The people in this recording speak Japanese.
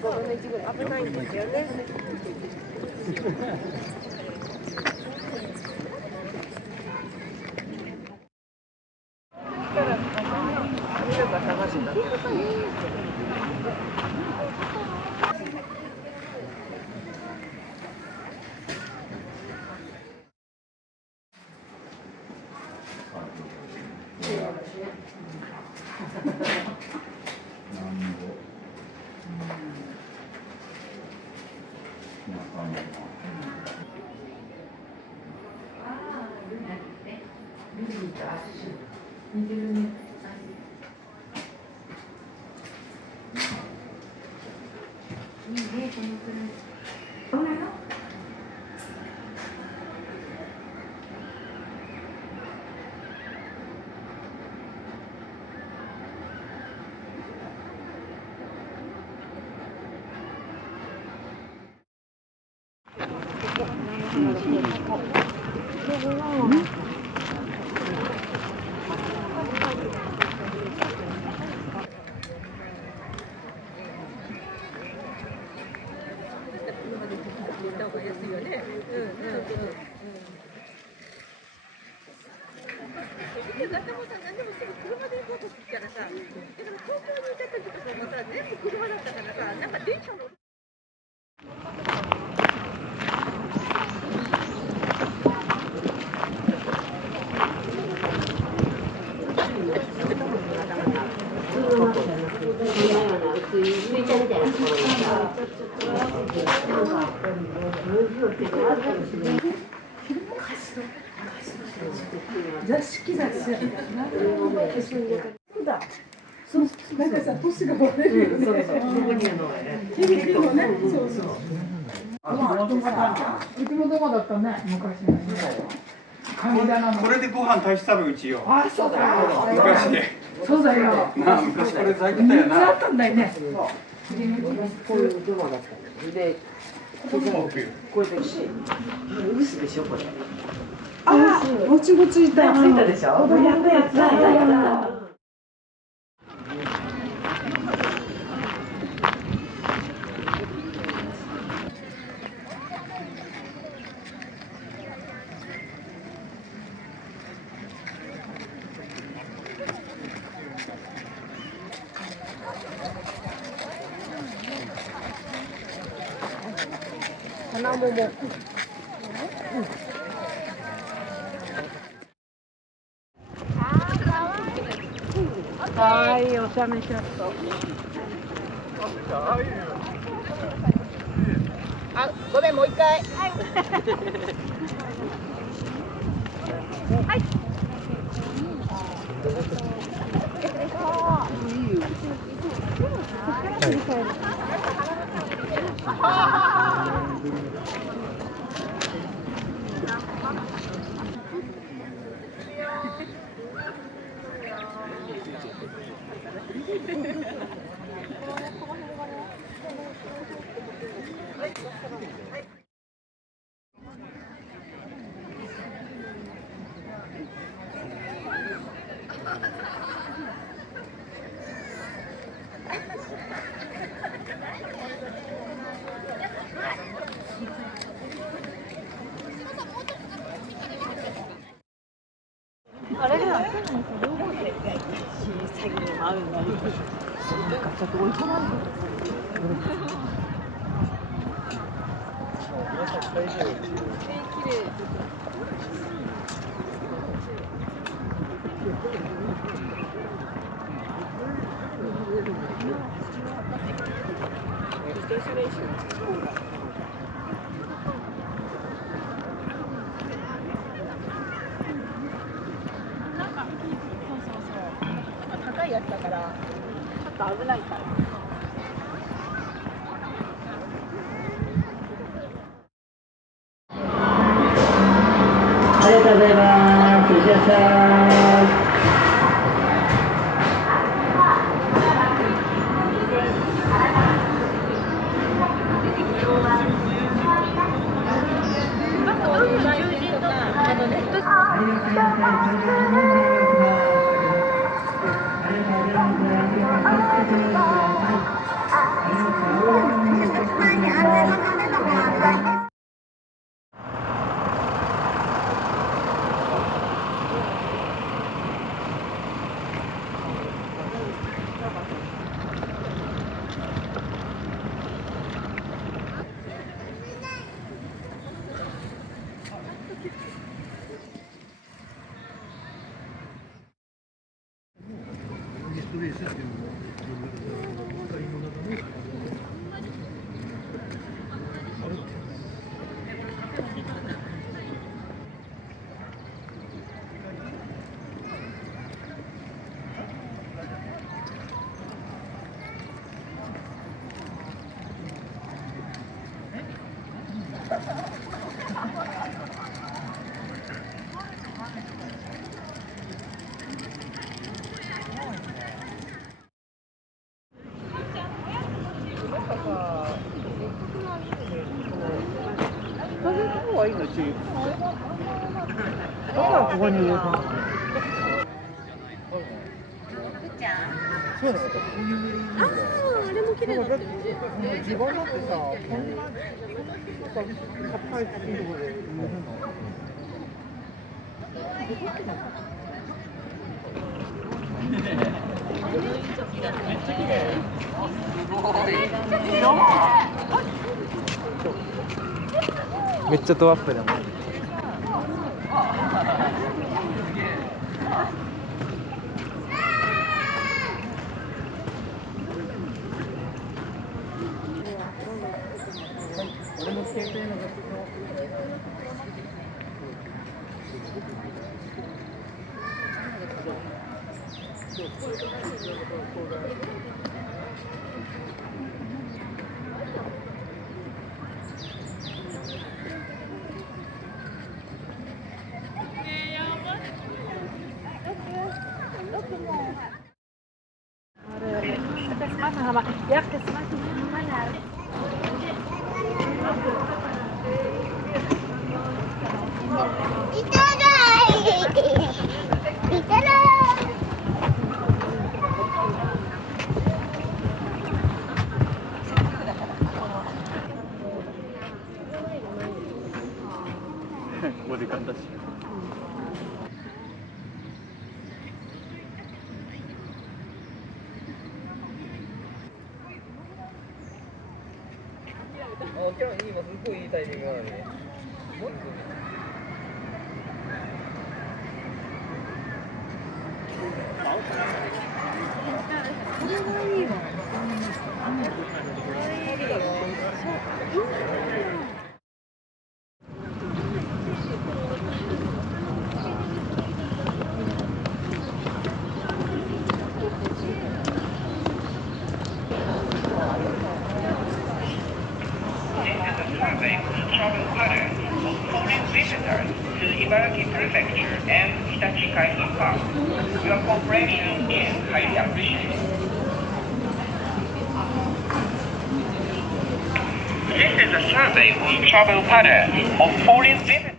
分の1ぐらい危ないんですよね。似てるね。いいね、このくらい。どうなの？中もさ、何でもすぐ車で行こうとするからさ、だから東京にいた時とかもさ、全部車だったからさ、なんか電車乗る。座敷だし、そうだ。そうなんかさ、年がバレるよね。そうそう。ここに響きもね。そうそう。うちもどこだったね、昔ね。これでご飯大して食べうちよ。あ、そうだよ。昔で。そうだよ。なあ、昔これ在庫だよな。あったんだよね。こういうドアだったので、これでウスでしょこれ。あ、もちもちいた。ついたでしょ。やったやった。花桃。かわいいおしゃれシャット。あ、ごめん、もう一回。はい。はい。あれだ。詐欺にも合うんだ。なんかちょっと追い込まれる。綺麗。自転車練習。高いやつだから、ちょっと危ないから。ありがとうございます。いらっしゃい。ありがとうございます。ここに入れてそうだよ。ああれも綺麗だったよね。自分だってさ、こんなさ、高いところで入れるの。めっちゃドアップだもん。俺の携帯の画質のsama ya kesempatan manaおでかんだし。今日今すごいいいタイミングなのに。Travel pattern of foreign visitors to Ibaraki Prefecture and Hitachi Kaihin Park. Your cooperation is highly appreciated. This is a survey on travel pattern of foreign visitors.